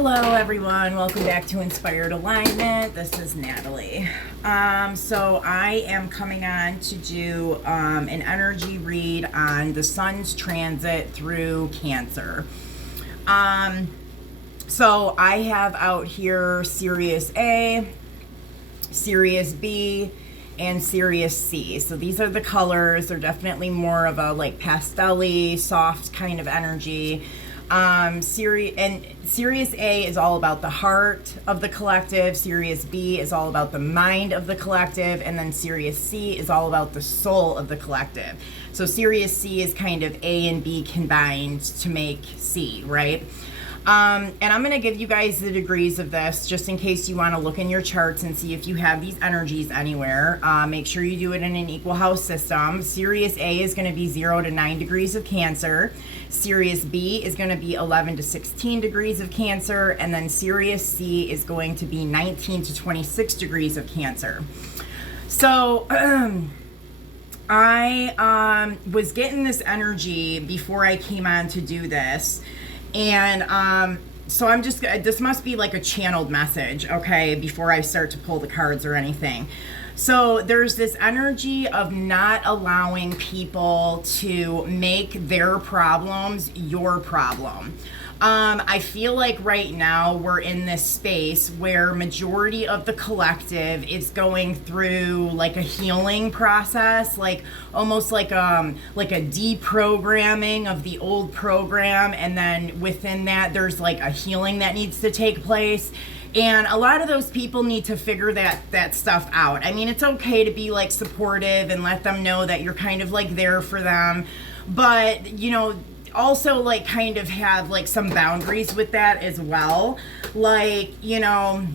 Hello everyone, welcome back to Inspired Alignment. This is Natalie. So I am coming on to do an energy read on the sun's transit through Cancer. So I have out here Sirius A, Sirius B, and Sirius C. So these are the colors. They're definitely more of a like pastel-y, soft kind of energy. Sirius A is all about the heart of the collective. Sirius B is all about the mind of the collective. And then Sirius C is all about the soul of the collective. So Sirius C is kind of A and B combined to make C, right? And I'm going to give you guys the degrees of this just in case you want to look in your charts and see if you have these energies anywhere. Make sure you do it in an equal house system. Sirius A is going to be 0 to 9 degrees of Cancer. Sirius B is going to be 11 to 16 degrees of Cancer. And then Sirius C is going to be 19 to 26 degrees of Cancer. So I was getting this energy before I came on to do this. And so I'm just, this must be like a channeled message, okay, before I start to pull the cards or anything. So there's this energy of not allowing people to make their problems your problem. I feel like right now we're in this space where majority of the collective is going through like a healing process, like almost like a deprogramming of the old program, and then within that there's like a healing that needs to take place. And a lot of those people need to figure that stuff out. I mean, it's okay to be like supportive and let them know that you're kind of like there for them, but you know, also like kind of have like some boundaries with that as well. Like, you know,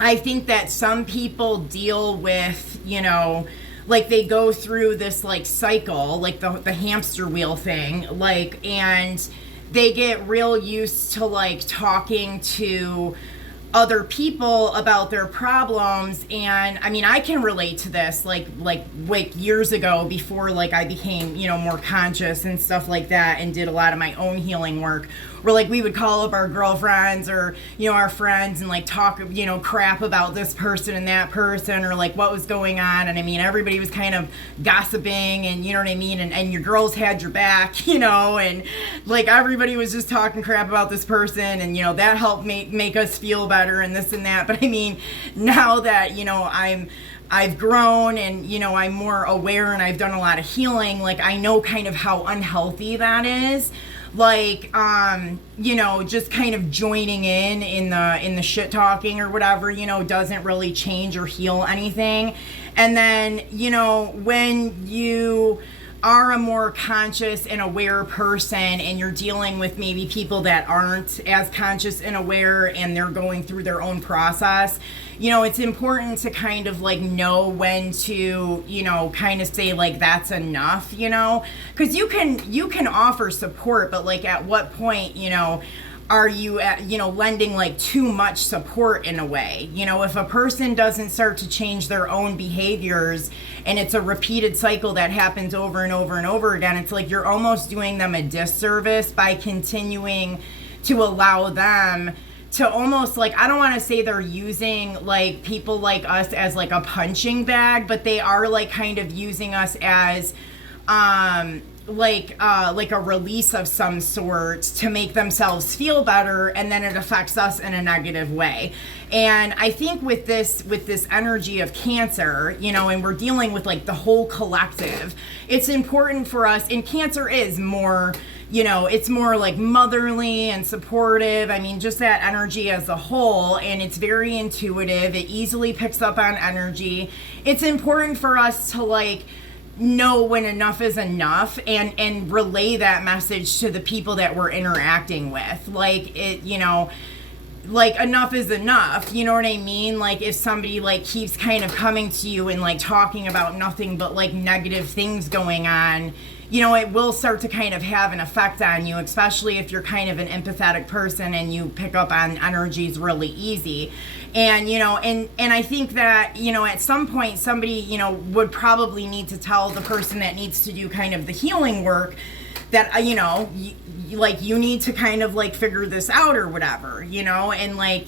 I think that some people deal with, you know, like they go through this like cycle, like the hamster wheel thing, like, and they get real used to like talking to other people about their problems. And I mean, I can relate to this like years ago before like I became, you know, more conscious and stuff like that and did a lot of my own healing work, where like we would call up our girlfriends or, you know, our friends and like talk, you know, crap about this person and that person or like what was going on. And I mean, everybody was kind of gossiping and you know what I mean? And your girls had your back, you know, and like everybody was just talking crap about this person, and you know, that helped make us feel better and this and that. But I mean, now that, you know, I've grown and, you know, I'm more aware and I've done a lot of healing, like I know kind of how unhealthy that is. Like, you know, just kind of joining in the shit talking or whatever, you know, doesn't really change or heal anything. And then, you know, when you are a more conscious and aware person and you're dealing with maybe people that aren't as conscious and aware and they're going through their own process, you know, it's important to kind of like know when to, you know, kind of say like that's enough, you know, because you can offer support, but like at what point, you know, are you at, you know, lending like too much support in a way? You know, if a person doesn't start to change their own behaviors and it's a repeated cycle that happens over and over and over again, it's like you're almost doing them a disservice by continuing to allow them to almost like, I don't want to say they're using like people like us as like a punching bag, but they are like kind of using us as like a release of some sort to make themselves feel better, and then it affects us in a negative way. And I think with this energy of Cancer, you know, and we're dealing with like the whole collective, it's important for us, and Cancer is more, you know, it's more like motherly and supportive. I mean, just that energy as a whole, and it's very intuitive. It easily picks up on energy. It's important for us to like know when enough is enough and relay that message to the people that we're interacting with. Like it, you know, like enough is enough, you know what I mean? Like if somebody like keeps kind of coming to you and like talking about nothing but like negative things going on, you know, it will start to kind of have an effect on you, especially if you're kind of an empathetic person and you pick up on energies really easy. And, you know, and I think that, you know, at some point somebody, you know, would probably need to tell the person that needs to do kind of the healing work that, you know, like, you need to kind of like figure this out or whatever, you know, and like,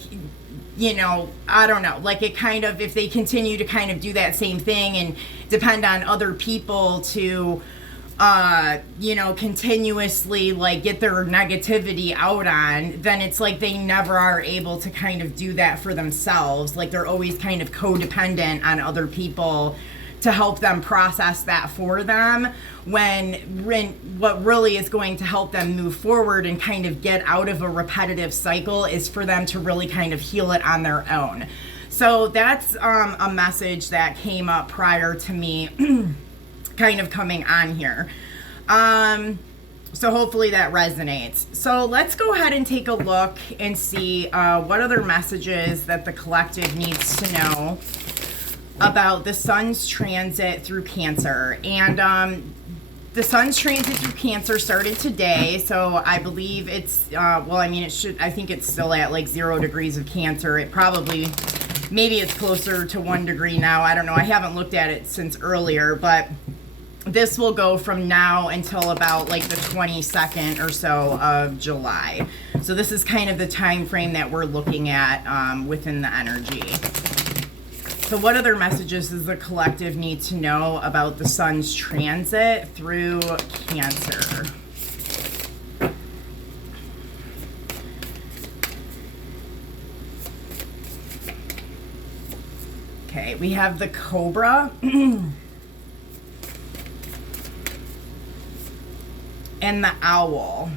you know, I don't know, like it kind of, if they continue to kind of do that same thing and depend on other people to, you know, continuously like get their negativity out on, then it's like they never are able to kind of do that for themselves. Like they're always kind of codependent on other people to help them process that for them, when what really is going to help them move forward and kind of get out of a repetitive cycle is for them to really kind of heal it on their own. So that's a message that came up prior to me kind of coming on here. So hopefully that resonates. So let's go ahead and take a look and see what other messages that the collective needs to know about the sun's transit through Cancer. And the sun's transit through Cancer started today, so I believe it's well, I mean, I think it's still at like 0 degrees of Cancer. It probably, maybe it's closer to 1 degree now, I don't know, I haven't looked at it since earlier, but this will go from now until about like the 22nd or so of July. So this is kind of the time frame that we're looking at within the energy. So what other messages does the collective need to know about the sun's transit through Cancer? Okay, we have the Cobra and the Owl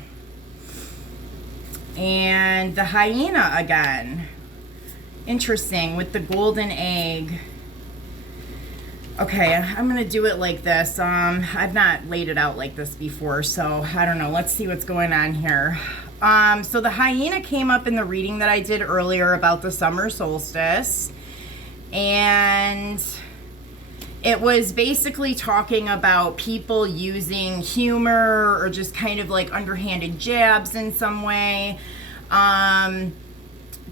and the Hyena again. Interesting, with the golden egg. Okay, I'm gonna do it like this. I've not laid it out like this before, so I don't know. Let's see what's going on here. So the hyena came up in the reading that I did earlier about the summer solstice, and it was basically talking about people using humor or just kind of like underhanded jabs in some way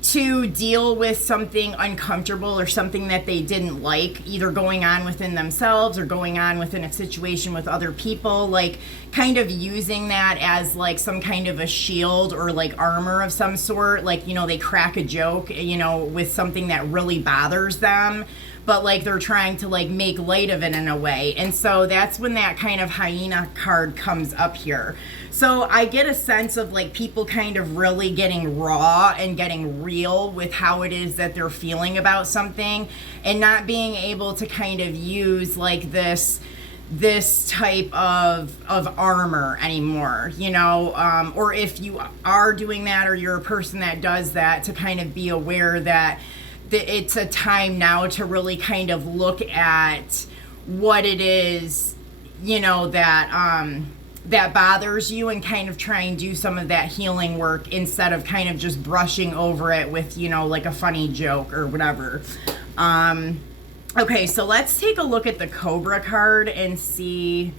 to deal with something uncomfortable or something that they didn't like, either going on within themselves or going on within a situation with other people, like kind of using that as like some kind of a shield or like armor of some sort. Like, you know, they crack a joke, you know, with something that really bothers them, but like they're trying to like make light of it in a way. And so that's when that kind of hyena card comes up here. So I get a sense of like people kind of really getting raw and getting real with how it is that they're feeling about something, and not being able to kind of use like this type of armor anymore, you know, or if you are doing that or you're a person that does that, to kind of be aware that it's a time now to really kind of look at what it is, you know, that bothers you, and kind of try and do some of that healing work instead of kind of just brushing over it with, you know, like a funny joke or whatever. Okay, so let's take a look at the Cobra card and see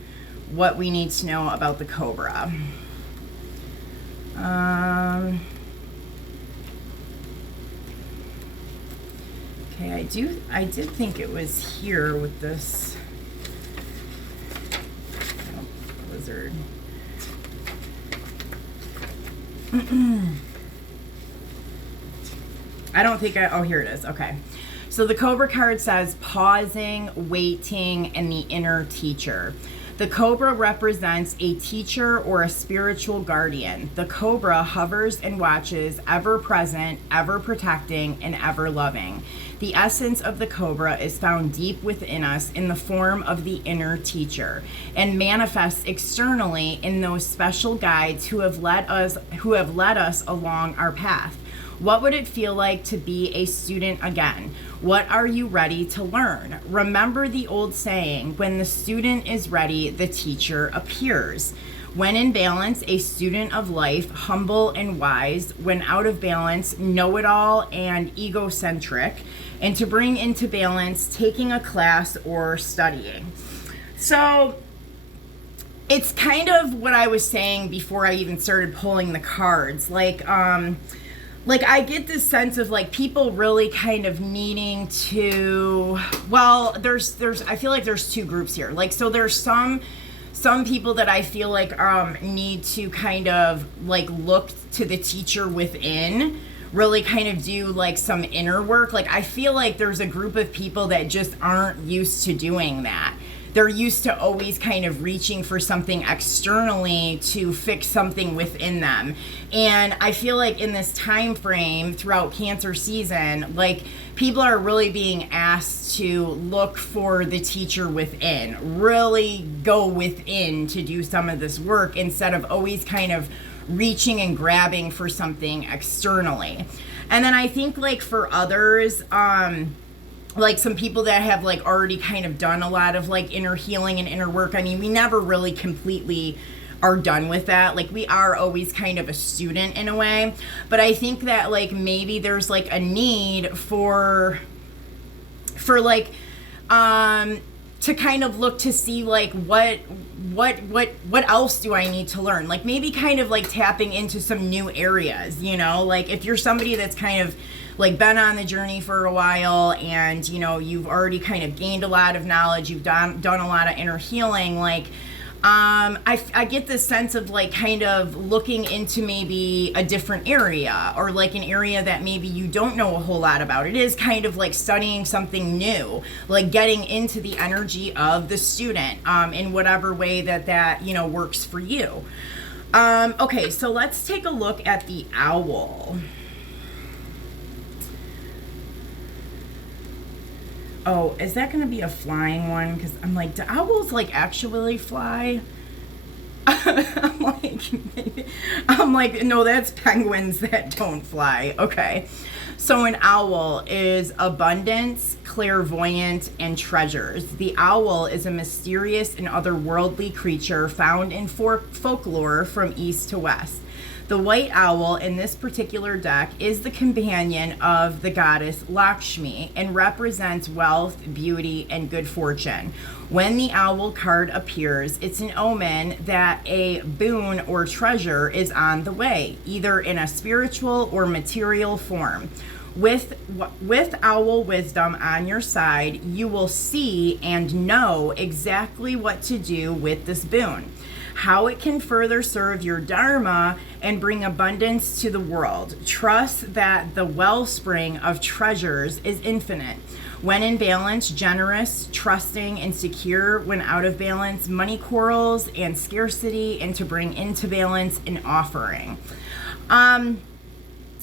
what we need to know about the Cobra. Okay, I did think it was here with this lizard. I don't think oh, here it is. Okay. So the Cobra card says pausing, waiting, and the inner teacher. The Cobra represents a teacher or a spiritual guardian. The Cobra hovers and watches, ever present, ever protecting, and ever loving. The essence of the Cobra is found deep within us in the form of the inner teacher, and manifests externally in those special guides who have led us along our path. What would it feel like to be a student again? What are you ready to learn? Remember the old saying, when the student is ready, the teacher appears. When in balance, a student of life, humble and wise. When out of balance, know-it-all and egocentric. And to bring into balance, taking a class or studying. So it's kind of what I was saying before I even started pulling the cards. Like I get this sense of like people really kind of needing to, well, there's I feel like there's two groups here. Like, so there's some some people that I feel like need to kind of like look to the teacher within, really kind of do like some inner work. Like I feel like there's a group of people that just aren't used to doing that. They're used to always kind of reaching for something externally to fix something within them. And I feel like in this time frame throughout Cancer season, like people are really being asked to look for the teacher within, really go within to do some of this work instead of always kind of reaching and grabbing for something externally. And then I think like for others, like some people that have like already kind of done a lot of like inner healing and inner work. I mean, we never really completely are done with that. Like we are always kind of a student in a way, but I think that like maybe there's like a need for like to kind of look to see like what else do I need to learn? Like maybe kind of like tapping into some new areas, you know, like if you're somebody that's kind of like been on the journey for a while and, you know, you've already kind of gained a lot of knowledge, you've done a lot of inner healing, like, I get this sense of like kind of looking into maybe a different area or like an area that maybe you don't know a whole lot about. It is kind of like studying something new, like getting into the energy of the student, in whatever way that, you know, works for you. Okay, so let's take a look at the owl. Oh, is that going to be a flying one? Because I'm like, do owls like actually fly? I'm like, no, that's penguins that don't fly. Okay. So an owl is abundance, clairvoyant, and treasures. The owl is a mysterious and otherworldly creature found in folklore from east to west. The white owl in this particular deck is the companion of the goddess Lakshmi and represents wealth, beauty, and good fortune. When the owl card appears, it's an omen that a boon or treasure is on the way, either in a spiritual or material form. With owl wisdom on your side, you will see and know exactly what to do with this boon, how it can further serve your dharma and bring abundance to the world. Trust that the wellspring of treasures is infinite. When in balance, generous, trusting, and secure. When out of balance, money quarrels and scarcity, and to bring into balance an offering.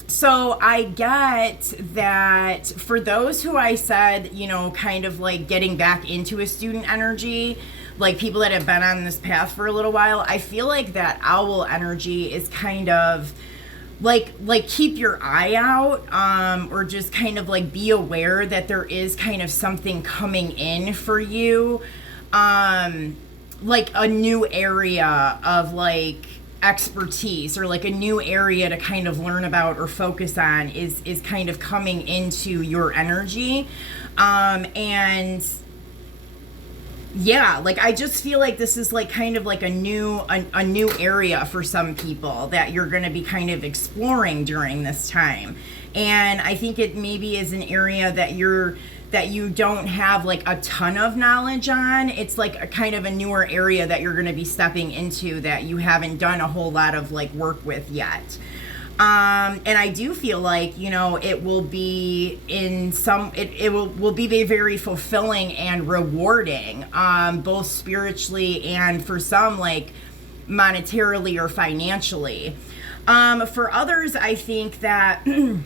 So I get that for those who I said, you know, kind of like getting back into a student energy, like people that have been on this path for a little while, I feel like that owl energy is kind of like keep your eye out, or just kind of like be aware that there is kind of something coming in for you, like a new area of like expertise or like a new area to kind of learn about or focus on is kind of coming into your energy, and yeah, like I just feel like this is like kind of like a new area for some people that you're going to be kind of exploring during this time. And I think it maybe is an area that you don't have like a ton of knowledge on. It's like a kind of a newer area that you're going to be stepping into that you haven't done a whole lot of like work with yet. And I do feel like, you know, it will be it will be very fulfilling and rewarding, both spiritually and for some like monetarily or financially. For others, I think that, you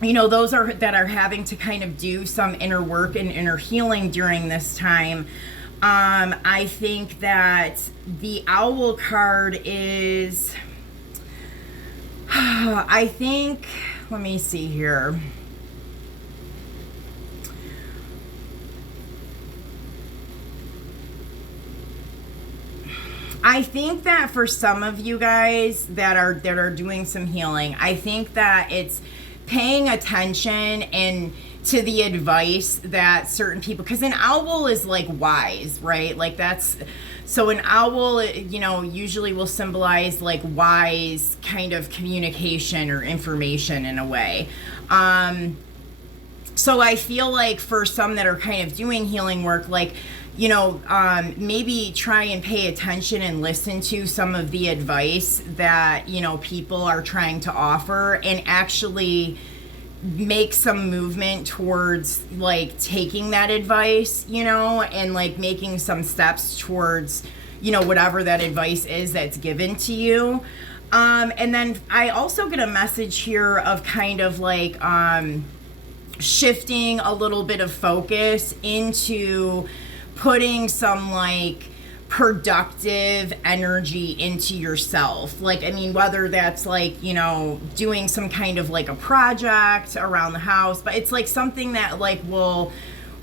know, those that are having to kind of do some inner work and inner healing during this time. I think that the owl card is, I think, let me see here. I think that for some of you guys that are doing some healing, I think that it's paying attention and to the advice that certain people, because an owl is like wise, right? Like that's, so an owl, you know, usually will symbolize like wise kind of communication or information in a way. So I feel like for some that are kind of doing healing work, like maybe try and pay attention and listen to some of the advice that, people are trying to offer, and actually make some movement towards like taking that advice, and like making some steps towards, whatever that advice is that's given to you. And then I also get a message here of kind of like shifting a little bit of focus into putting some like productive energy into yourself. Like, I mean, whether that's like, doing some kind of like a project around the house, but it's like something that like will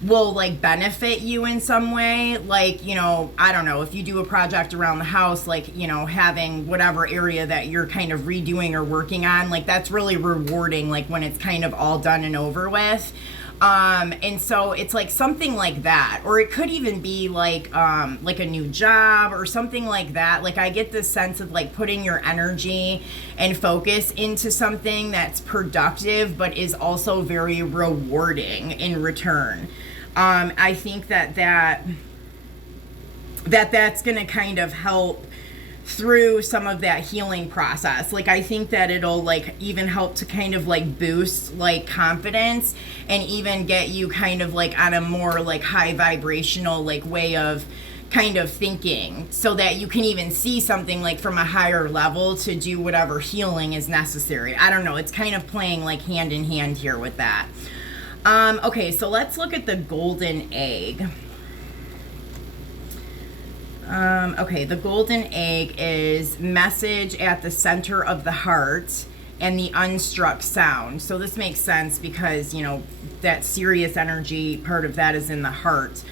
like benefit you in some way. Like, I don't know, if you do a project around the house, like, having whatever area that you're kind of redoing or working on, like that's really rewarding, like when it's kind of all done and over with. And so it's like something like that, or it could even be like a new job or something like that. Like I get this sense of like putting your energy and focus into something that's productive, but is also very rewarding in return. I think that's going to kind of help through some of that healing process. Like I think that it'll like even help to kind of like boost like confidence, and even get you kind of like on a more like high vibrational like way of kind of thinking, so that you can even see something like from a higher level to do whatever healing is necessary. I don't know, it's kind of playing like hand in hand here with that. Okay, so let's look at the golden egg. Okay, the golden egg is message at the center of the heart and the unstruck sound. So this makes sense because, that serious energy part of that is in the heart.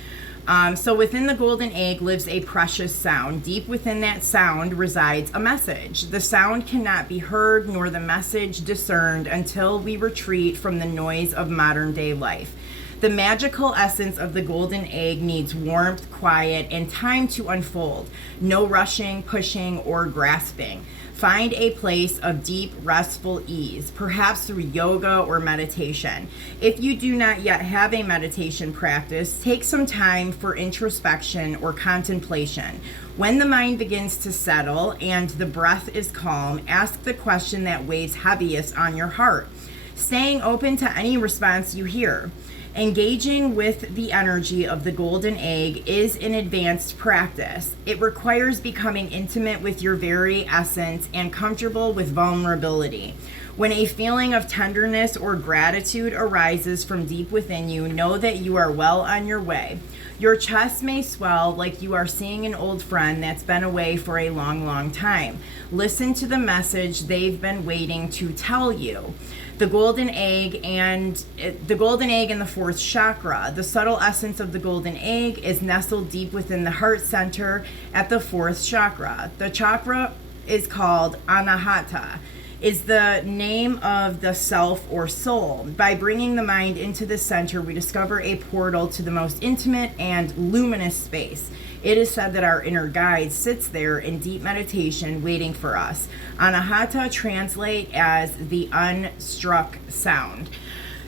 So within the golden egg lives a precious sound. Deep within that sound resides a message. The sound cannot be heard nor the message discerned until we retreat from the noise of modern day life. The magical essence of the golden egg needs warmth, quiet, and time to unfold. No rushing, pushing, or grasping. Find a place of deep, restful ease, perhaps through yoga or meditation. If you do not yet have a meditation practice, take some time for introspection or contemplation. When the mind begins to settle and the breath is calm, ask the question that weighs heaviest on your heart, staying open to any response you hear. Engaging with the energy of the golden egg is an advanced practice. It requires becoming intimate with your very essence and comfortable with vulnerability. When a feeling of tenderness or gratitude arises from deep within you, know that you are well on your way. Your chest may swell like you are seeing an old friend that's been away for a long, long time. Listen to the message they've been waiting to tell you. The golden egg and the fourth chakra. The subtle essence of the golden egg is nestled deep within the heart center at the fourth chakra. The chakra is called Anahata, is the name of the self or soul. By bringing the mind into the center, we discover a portal to the most intimate and luminous space. It is said that our inner guide sits there in deep meditation waiting for us. Anahata translate as the unstruck sound.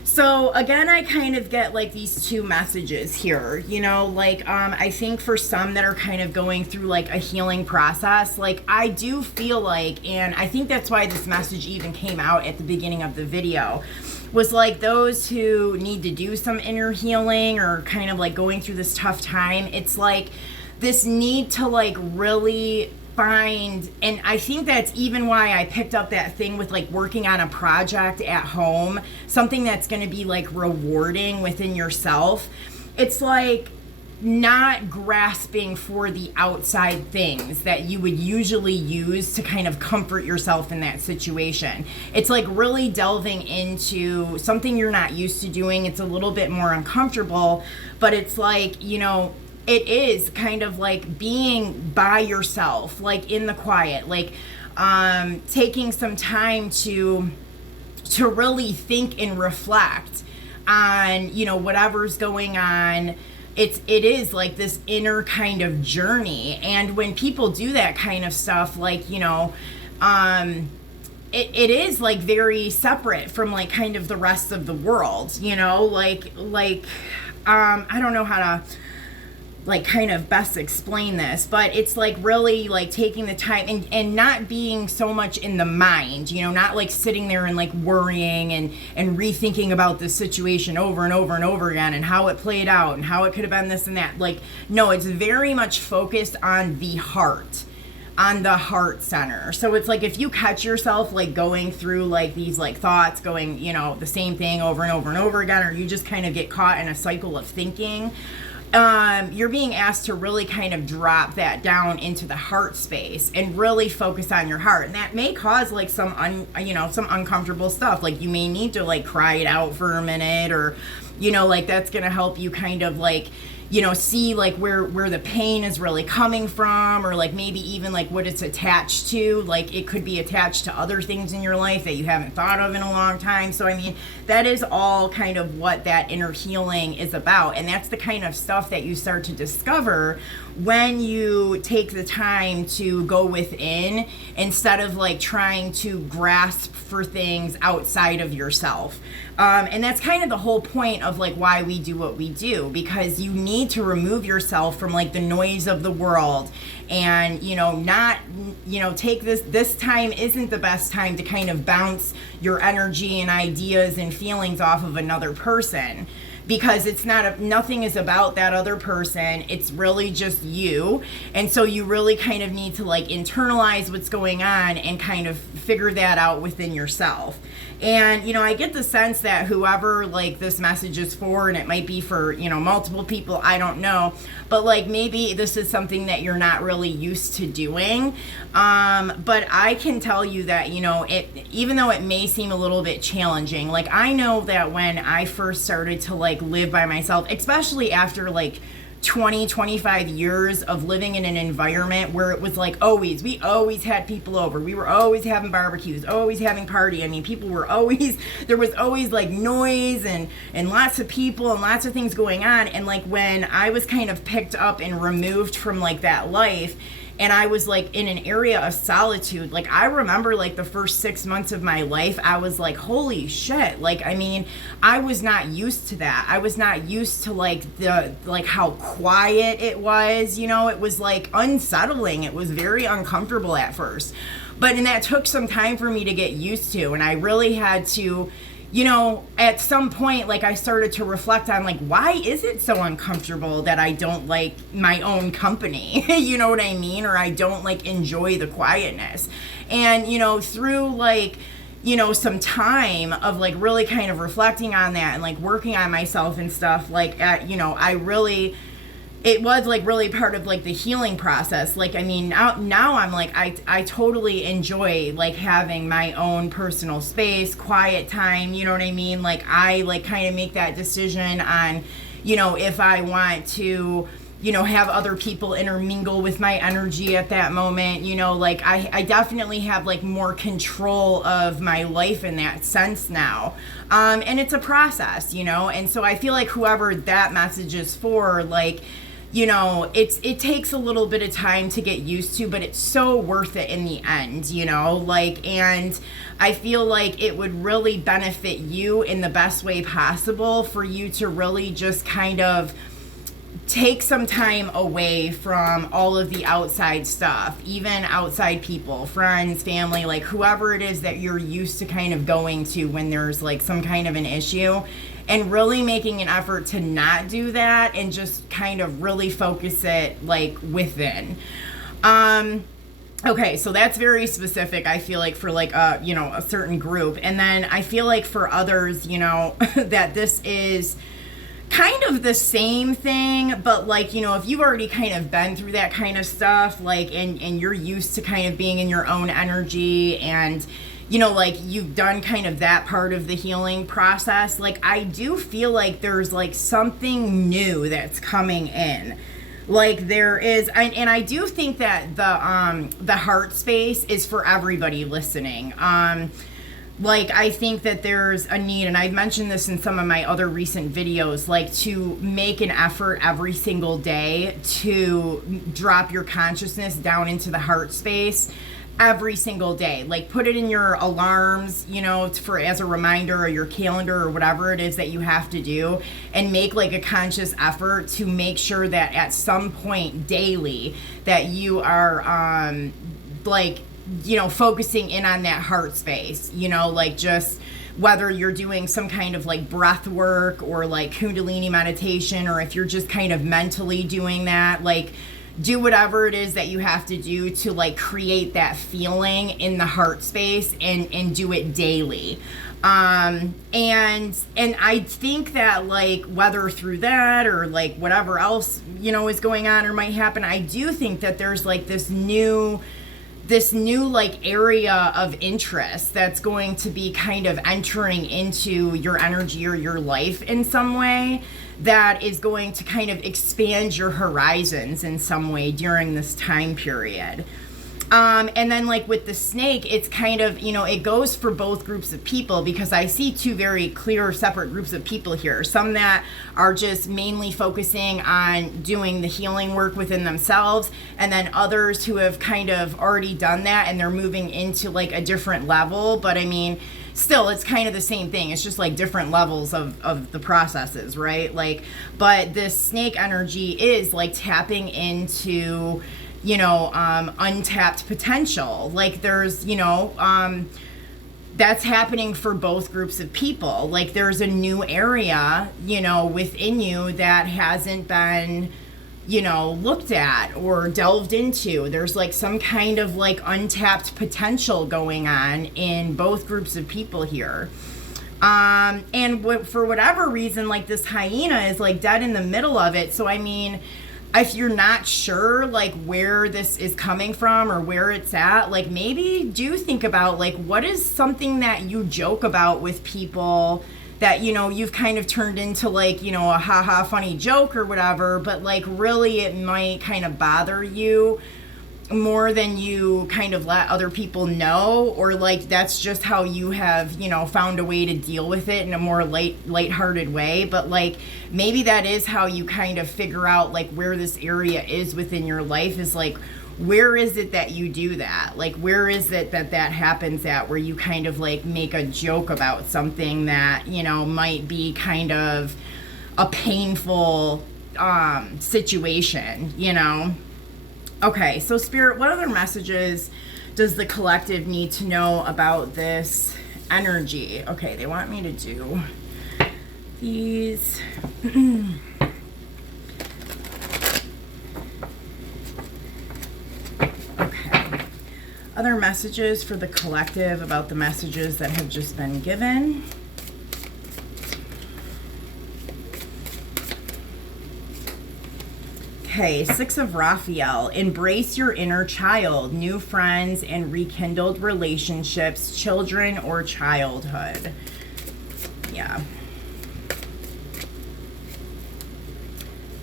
So again, I kind of get like these two messages here, I think for some that are kind of going through like a healing process, like I do feel like, and I think that's why this message even came out at the beginning of the video, was like those who need to do some inner healing or kind of like going through this tough time. It's like this need to like really find, and I think that's even why I picked up that thing with like working on a project at home, something that's going to be like rewarding within yourself. It's like not grasping for the outside things that you would usually use to kind of comfort yourself in that situation. It's like really delving into something you're not used to doing. It's a little bit more uncomfortable, but it's like, it is kind of like being by yourself, like in the quiet, like taking some time to really think and reflect on, whatever's going on. It is like this inner kind of journey. And when people do that kind of stuff, like, it is like very separate from like kind of the rest of the world, I don't know how to like kind of best explain this, but it's like really like taking the time and not being so much in the mind, you know, not like sitting there and like worrying and rethinking about this situation over and over and over again and how it played out and how it could have been this and that. Like, no, it's very much focused on the heart center. So it's like if you catch yourself like going through like these like thoughts going, you know, the same thing over and over and over again, or you just kind of get caught in a cycle of thinking, you're being asked to really kind of drop that down into the heart space and really focus on your heart. And that may cause like some uncomfortable stuff. Like you may need to like cry it out for a minute, or, you know, like that's going to help you kind of like, you know, see like where the pain is really coming from, or like maybe even like what it's attached to. Like it could be attached to other things in your life that you haven't thought of in a long time. So I mean, that is all kind of what that inner healing is about, and that's the kind of stuff that you start to discover when you take the time to go within instead of like trying to grasp for things outside of yourself. And that's kind of the whole point of like why we do what we do, because you need to remove yourself from like the noise of the world, and, you know, not, you know, take this time isn't the best time to kind of bounce your energy and ideas and feelings off of another person, because it's nothing is about that other person. It's really just you. And so you really kind of need to like internalize what's going on and kind of figure that out within yourself. And, you know, I get the sense that whoever like this message is for, and it might be for, you know, multiple people, I don't know, but like maybe this is something that you're not really used to doing. But I can tell you that, you know, even though it may seem a little bit challenging, like I know that when I first started to like live by myself, especially after like 25 years of living in an environment where it was like we always had people over, we were always having barbecues, always having party. I mean, there was always like noise and lots of people and lots of things going on. And like when I was kind of picked up and removed from like that life, and I was like in an area of solitude, like I remember like the first 6 months of my life, I was like, holy shit. Like, I mean, I was not used to that. I was not used to like how quiet it was, you know. It was like unsettling. It was very uncomfortable at first, and that took some time for me to get used to. And I really had to, you know, at some point, like I started to reflect on like, why is it so uncomfortable that I don't like my own company? You know what I mean? Or I don't like enjoy the quietness. And, you know, through like, you know, some time of like really kind of reflecting on that and like working on myself and stuff, like, you know, it was like really part of like the healing process. Like, I mean, now I'm like, I totally enjoy like having my own personal space, quiet time, you know what I mean? Like I like kind of make that decision on, you know, if I want to, you know, have other people intermingle with my energy at that moment, you know, like I definitely have like more control of my life in that sense now. And it's a process, you know, and so I feel like whoever that message is for, like, you know, it takes a little bit of time to get used to, but it's so worth it in the end, you know, like, and I feel like it would really benefit you in the best way possible for you to really just kind of take some time away from all of the outside stuff, even outside people, friends, family, like whoever it is that you're used to kind of going to when there's like some kind of an issue, and really making an effort to not do that and just kind of really focus it like within. Okay, so that's very specific, I feel like, for like you know, a certain group. And then I feel like for others, you know, that this is kind of the same thing, but like, you know, if you've already kind of been through that kind of stuff, like, and you're used to kind of being in your own energy, and, you know, like you've done kind of that part of the healing process, like I do feel like there's like something new that's coming in. Like there is, and I do think that the heart space is for everybody listening. Like, I think that there's a need, and I've mentioned this in some of my other recent videos, like to make an effort every single day to drop your consciousness down into the heart space every single day. Like, put it in your alarms, you know, for as a reminder, or your calendar, or whatever it is that you have to do, and make like a conscious effort to make sure that at some point daily that you are like, you know, focusing in on that heart space, you know, like, just whether you're doing some kind of like breath work or like Kundalini meditation, or if you're just kind of mentally doing that, like, do whatever it is that you have to do to like create that feeling in the heart space, and do it daily. And I think that, like, whether through that or like whatever else, you know, is going on or might happen, I do think that there's like this new like area of interest that's going to be kind of entering into your energy or your life in some way, that is going to kind of expand your horizons in some way during this time period. And then like with the snake, it's kind of, you know, it goes for both groups of people, because I see two very clear separate groups of people here. Some that are just mainly focusing on doing the healing work within themselves, and then others who have kind of already done that and they're moving into like a different level. But I mean, still, it's kind of the same thing. It's just like different levels of the processes, right? Like, but this snake energy is like tapping into, you know, untapped potential. Like, there's, you know, that's happening for both groups of people. Like, there's a new area, you know, within you that hasn't been, you know, looked at or delved into. There's like some kind of like untapped potential going on in both groups of people here. And for whatever reason, like, this hyena is like dead in the middle of it. So I mean, if you're not sure like where this is coming from or where it's at, like, maybe do think about like, what is something that you joke about with people that, you know, you've kind of turned into like, you know, a haha funny joke or whatever, but like really it might kind of bother you more than you kind of let other people know, or like that's just how you have, you know, found a way to deal with it in a more lighthearted way. But like, maybe that is how you kind of figure out like where this area is within your life, is like, where is it that you do that? Like, where is it that happens at, where you kind of like make a joke about something that, you know, might be kind of a painful situation, you know? Okay, so Spirit, what other messages does the collective need to know about this energy? Okay, they want me to do these. Okay. Other messages for the collective about the messages that have just been given. Okay, Six of Raphael. Embrace your inner child, new friends and rekindled relationships, children or childhood. Yeah.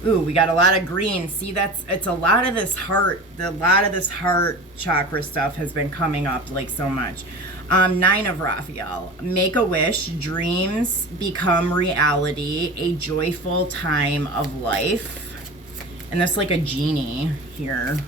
Ooh, we got a lot of green. See, it's a lot of this heart. A lot of this heart chakra stuff has been coming up like so much. Nine of Raphael. Make a wish. Dreams become reality. A joyful time of life. And that's like a genie here.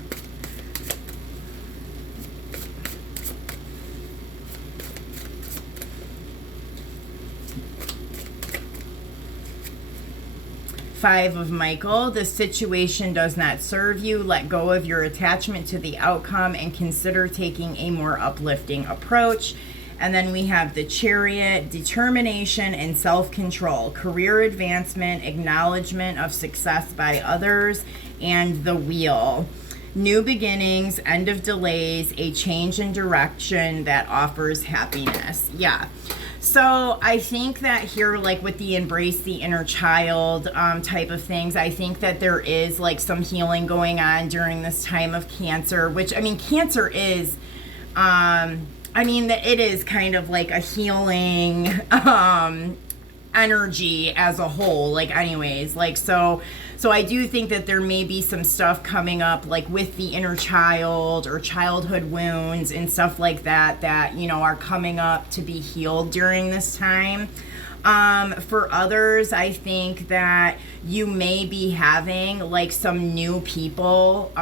Five of Michael. The situation does not serve you. Let go of your attachment to the outcome and consider taking a more uplifting approach. And then we have the Chariot, determination and self-control, career advancement, acknowledgement of success by others, and the Wheel. New beginnings, end of delays, a change in direction that offers happiness. Yeah. So I think that here, like with the embrace the inner child type of things, I think that there is like some healing going on during this time of Cancer, which, I mean, Cancer is... I mean, it is kind of like a healing energy as a whole, like anyways, like, so I do think that there may be some stuff coming up like with the inner child or childhood wounds and stuff like that, you know, are coming up to be healed during this time. For others, I think that you may be having like some new people,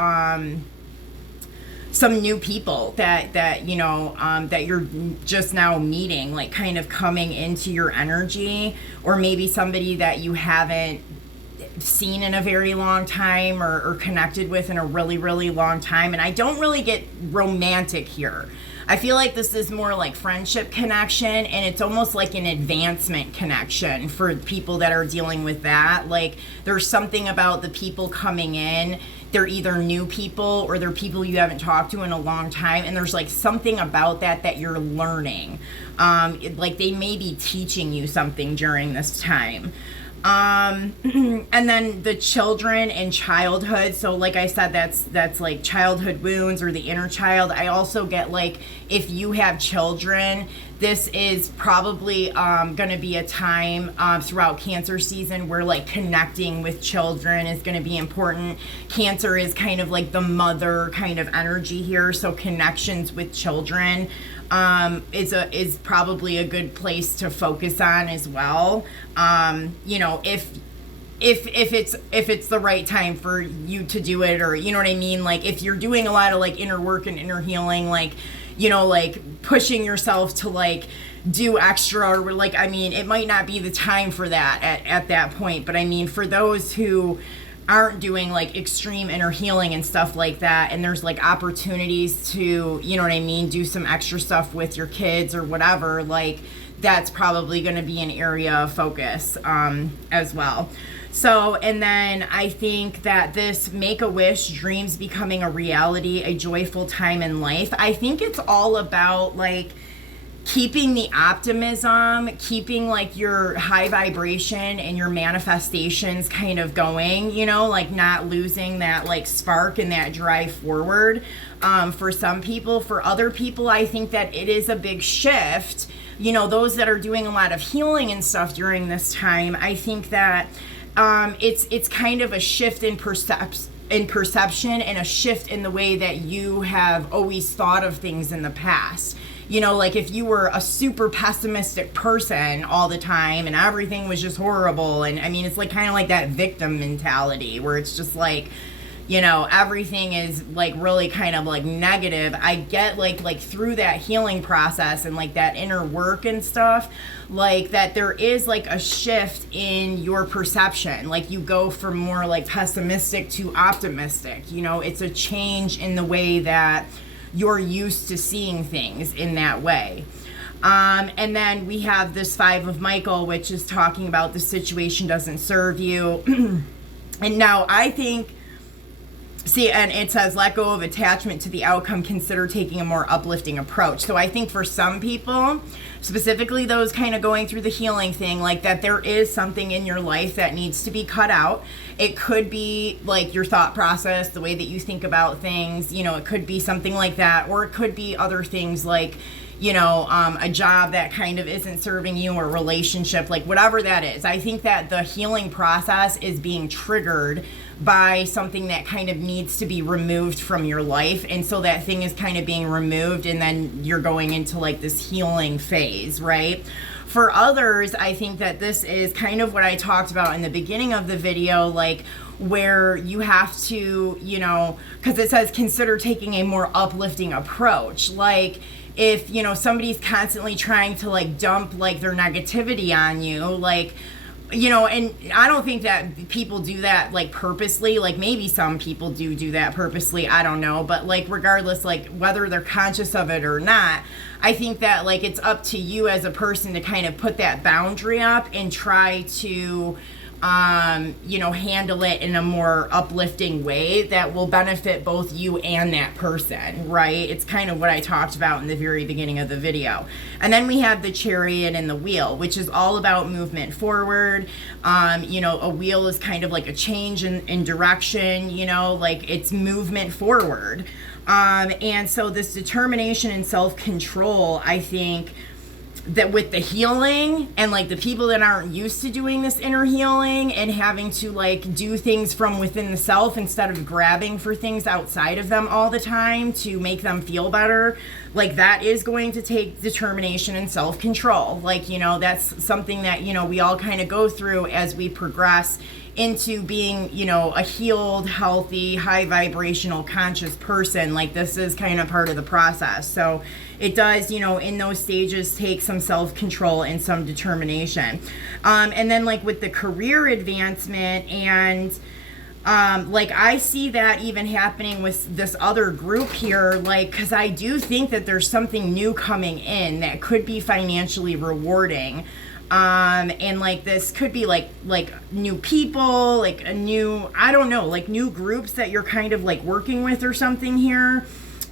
some new people that you know, that you're just now meeting, like kind of coming into your energy, or maybe somebody that you haven't seen in a very long time, or connected with in a really, really long time. And I don't really get romantic here. I feel like this is more like friendship connection, and it's almost like an advancement connection for people that are dealing with that. Like, there's something about the people coming in. They're either new people or they're people you haven't talked to in a long time, and there's like something about that you're learning. Like they may be teaching you something during this time. And then the children and childhood. So like I said, that's like childhood wounds or the inner child. I also get like, if you have children, this is probably going to be a time throughout Cancer season where like connecting with children is going to be important. Cancer is kind of like the mother kind of energy here, so connections with children is probably a good place to focus on as well. You know, if it's the right time for you to do it, or you know what I mean, like if you're doing a lot of like inner work and inner healing, like, you know, like pushing yourself to like do extra, or like, I mean, it might not be the time for that at that point, but I mean, for those who aren't doing like extreme inner healing and stuff like that, and there's like opportunities to, you know what I mean, do some extra stuff with your kids or whatever, like that's probably going to be an area of focus as well. So, and then I think that this Make-A-Wish, dreams becoming a reality, a joyful time in life, I think it's all about like keeping the optimism, keeping like your high vibration and your manifestations kind of going, you know, like not losing that like spark and that drive forward. For some people, for other people, I think that it is a big shift. You know, those that are doing a lot of healing and stuff during this time, I think that it's kind of a shift in perception and a shift in the way that you have always thought of things in the past. You know, like if you were a super pessimistic person all the time and everything was just horrible, and I mean, it's like kind of like that victim mentality where it's just like, you know, everything is like really kind of like negative. I get like through that healing process and like that inner work and stuff, like that there is like a shift in your perception. Like you go from more like pessimistic to optimistic. You know, it's a change in the way that you're used to seeing things in that way. And then we have this 5 of Michael, which is talking about the situation doesn't serve you. And now I think, see, and it says, let go of attachment to the outcome, consider taking a more uplifting approach. So I think for some people, specifically those kind of going through the healing thing, like that there is something in your life that needs to be cut out. It could be like your thought process, the way that you think about things, you know, it could be something like that, or it could be other things like, you know, a job that kind of isn't serving you, or a relationship, like whatever that is. I think that the healing process is being triggered by something that kind of needs to be removed from your life, and so that thing is kind of being removed, and then you're going into like this healing phase, right? For others, I think that this is kind of what I talked about in the beginning of the video, like where you have to, you know, because it says consider taking a more uplifting approach. Like if, you know, somebody's constantly trying to like dump like their negativity on you, like, you know, and I don't think that people do that like purposely. Like maybe some people do that purposely, I don't know, but like regardless, like whether they're conscious of it or not, I think that like it's up to you as a person to kind of put that boundary up and try to you know, handle it in a more uplifting way that will benefit both you and that person, right? It's kind of what I talked about in the very beginning of the video. And then we have the Chariot and the Wheel, which is all about movement forward. You know, a wheel is kind of like a change in direction, you know, like it's movement forward. And so this determination and self-control, I think, that with the healing and like the people that aren't used to doing this inner healing and having to like do things from within the self instead of grabbing for things outside of them all the time to make them feel better, like that is going to take determination and self-control. Like, you know, that's something that, you know, we all kind of go through as we progress into being, you know, a healed, healthy, high vibrational, conscious person. Like, this is kind of part of the process. So it does, you know, in those stages take some self-control and some determination. And then like with the career advancement and like I see that even happening with this other group here, like, because I do think that there's something new coming in that could be financially rewarding. And like this could be like new people, like a new, I don't know, like new groups that you're kind of like working with or something here.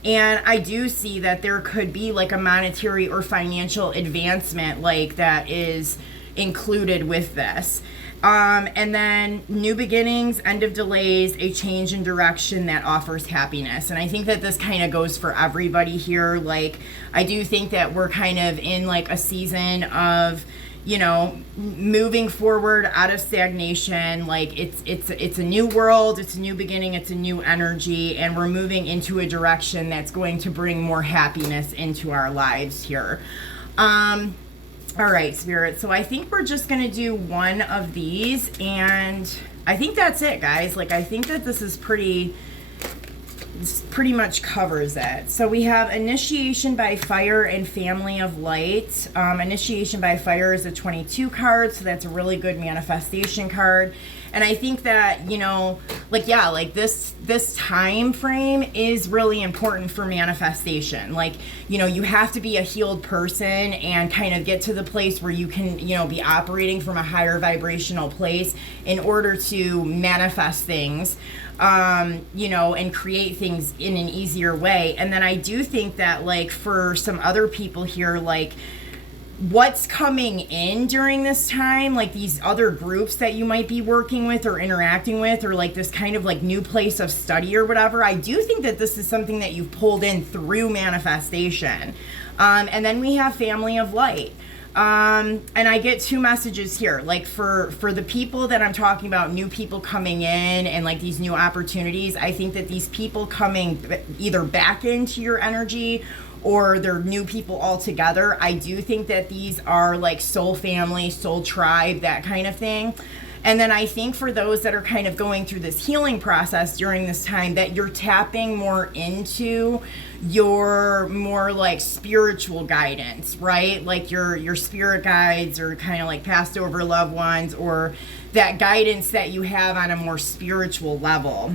And I do see that there could be like a monetary or financial advancement like that is included with this. And then new beginnings, end of delays, a change in direction that offers happiness. And I think that this kind of goes for everybody here. Like, I do think that we're kind of in like a season of, you know, moving forward out of stagnation. Like it's a new world, it's a new beginning, it's a new energy, and we're moving into a direction that's going to bring more happiness into our lives here. All right, Spirit. So I think we're just going to do one of these, and I think that's it, guys. Like, I think that this pretty much covers it. So we have Initiation by Fire and Family of Light. Initiation by Fire is a 22 card, so that's a really good manifestation card. And I think that, you know, like, yeah, like this time frame is really important for manifestation. Like, you know, you have to be a healed person and kind of get to the place where you can, you know, be operating from a higher vibrational place in order to manifest things, you know, and create things in an easier way. And then I do think that, like, for some other people here, like, what's coming in during this time, like these other groups that you might be working with or interacting with, or like this kind of like new place of study or whatever, I do think that this is something that you've pulled in through manifestation. And then we have Family of Light. And I get two messages here, like for the people that I'm talking about, new people coming in and like these new opportunities. I think that these people coming either back into your energy or they're new people altogether. I do think that these are like soul family, soul tribe, that kind of thing. And then I think for those that are kind of going through this healing process during this time, that you're tapping more into your more like spiritual guidance, right? Like your spirit guides, or kind of like passed over loved ones, or that guidance that you have on a more spiritual level.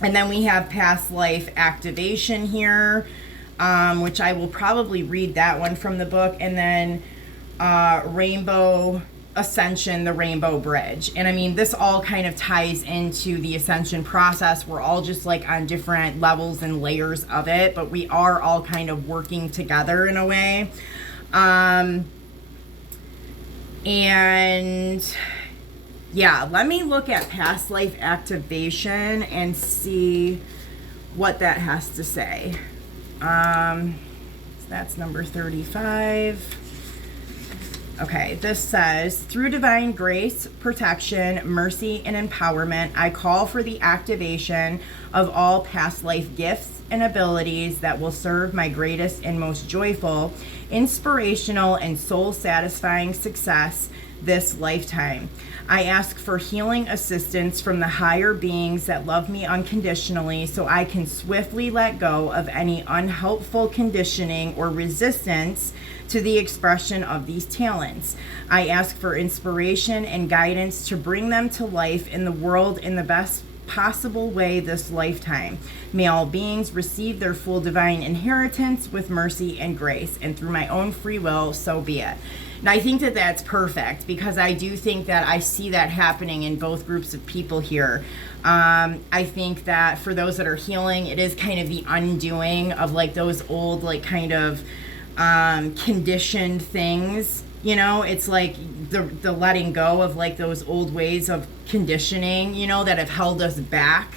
And then we have past life activation here, which I will probably read that one from the book. And then Rainbow Ascension, the Rainbow Bridge. And I mean, this all kind of ties into the ascension process. We're all just like on different levels and layers of it, but we are all kind of working together in a way. And yeah, let me look at past life activation and see what that has to say. So that's number 35. Okay, this says, through divine grace, protection, mercy, and empowerment, I call for the activation of all past life gifts and abilities that will serve my greatest and most joyful, inspirational, and soul-satisfying success this lifetime. I ask for healing assistance from the higher beings that love me unconditionally, so I can swiftly let go of any unhelpful conditioning or resistance to the expression of these talents. I ask for inspiration and guidance to bring them to life in the world in the best possible way this lifetime. May all beings receive their full divine inheritance with mercy and grace, and through my own free will, so be it. And I think that that's perfect, because I do think that I see that happening in both groups of people here. I think that for those that are healing, it is kind of the undoing of like those old, like kind of conditioned things. You know, it's like the letting go of like those old ways of conditioning, you know, that have held us back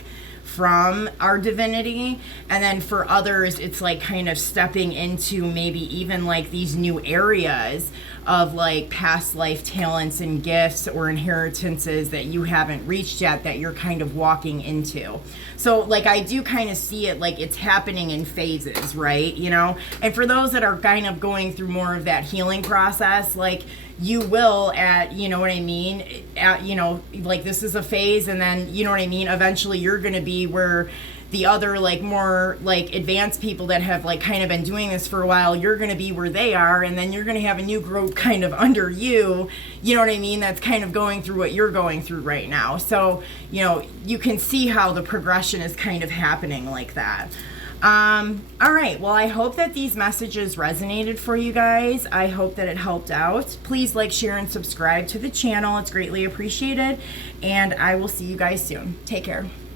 from our divinity. And then for others, it's like kind of stepping into maybe even like these new areas of like past life talents and gifts or inheritances that you haven't reached yet, that you're kind of walking into. So like I do kind of see it like it's happening in phases, right? You know, and for those that are kind of going through more of that healing process, like you will at, you know what I mean, at, you know, like this is a phase, and then, you know what I mean, eventually you're going to be where the other like more like advanced people that have like kind of been doing this for a while, you're going to be where they are, and then you're going to have a new group kind of under you, you know what I mean, that's kind of going through what you're going through right now. So, you know, you can see how the progression is kind of happening like that. All right, well, I hope that these messages resonated for you guys. I hope that it helped out. Please like, share, and subscribe to the channel. It's greatly appreciated, and I will see you guys soon. Take care.